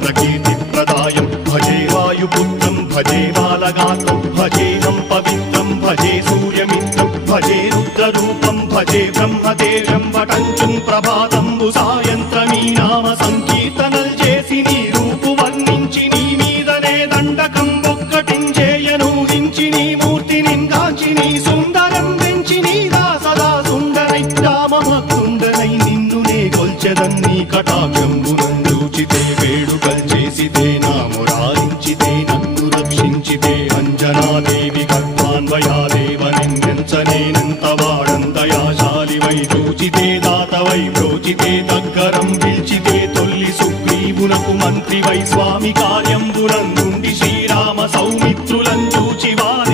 प्रकीर्तिप्रदायं भजे वायुपुत्रं भजे बालगात्रं भजेऽहं पवित्रं भजे सूर्यमित्रं भजे रुद्ररूपं भजे ब्रह्मदेव्यं वटञ्चुं ప్రభాతంబు సాయంత్రమీ నామ సంకీర్తనల్ చేసి నీ రూపు వర్ణించి నీ మీదనే దండకం ఒక్కటించేయనూహించి నీ మూర్తిని గాంచి నీ సుందరం పెంచి నీ దాసదా సుందరై రామభక్తుండనై నిన్నునే గొల్చెదన్ని కటాక్షంబునందూచితే వేడుకల్ చేసితే నా మురారించితే నన్ను రక్షించితే అంజనాదేవి గర్భాన్వయాదేవనిందించనేనంత వాడందయాశాలివై చూచితే దాతవై బ్రోచితే దగ్గరం పిల్చితే తొల్లి సుగ్రీవునకు మంత్రివై స్వామి కార్యంబునందుండి శ్రీరామ సౌమిత్రులం చూచి వారి